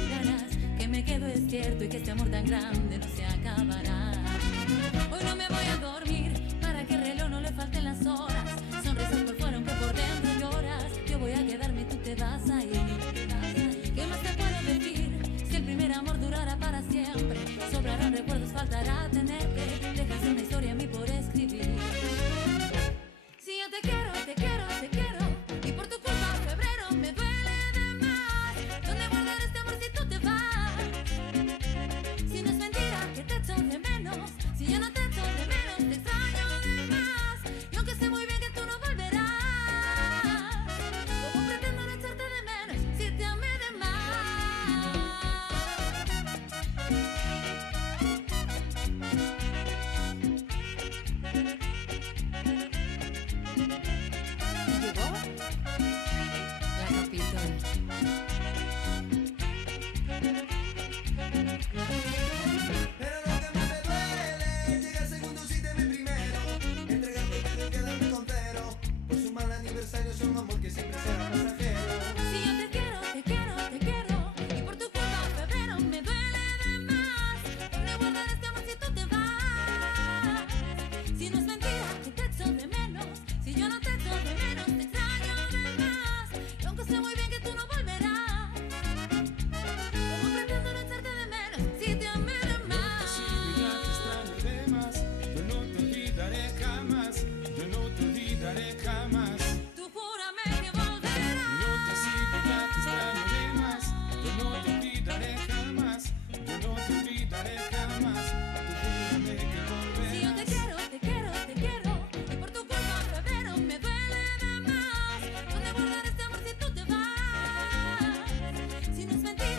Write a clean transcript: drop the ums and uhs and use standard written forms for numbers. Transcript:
mirarás que me quedo despierto y que este amor tan grande no se acabará. Hoy no me voy a dormir para que el reloj no le falten las horas. Sonrisas por fuera aunque por dentro lloras. Yo voy a quedarme y tú te vas a ir. ¿Qué más te puedo decir? Si el primer amor durará para siempre, sobrarán recuerdos, faltará tenerte. Dejas una historia a mí por escribir. Si yo te quiero, te quiero, te quiero, y por tu culpa febrero me duele de más. ¿Dónde guardar este amor si tú te vas? Si no es mentira que te echo de menos, si yo no te echo de menos, te extraño de más. Y aunque sé muy bien que tú no volverás, ¿cómo pretendo no echarte de menos si te amé de ¿Llegó? La Capitol. Pero lo que más me duele llega el segundo si te ve primero. Entregarte todo y quedarme con cero. Por su mal aniversario es un amor que siempre será pasajero. Si yo te quiero, te quiero, te quiero, y por tu culpa febrero me duele de más. ¿Dónde guardar este amor si tú te vas? Si no es mentira que te echo de menos, si yo no te echo de menos, te extraño de más. Y aunque sé muy bien que tú no volverás, ¿cómo pretendo no echarte de menos si te amé de más? Si ya te extraño de más, yo no te olvidaré jamás, yo no te olvidaré jamás. Tú júrame que volverás. No te sigo, ya te extraño de más, yo no te olvidaré jamás, yo no te olvidaré jamás. Tú júrame que Si yo te volverás. quiero, te quiero, te quiero, y por tu culpa febrero me duele de más. ¿Dónde guardar este amor si tú te vas? Si no es mentira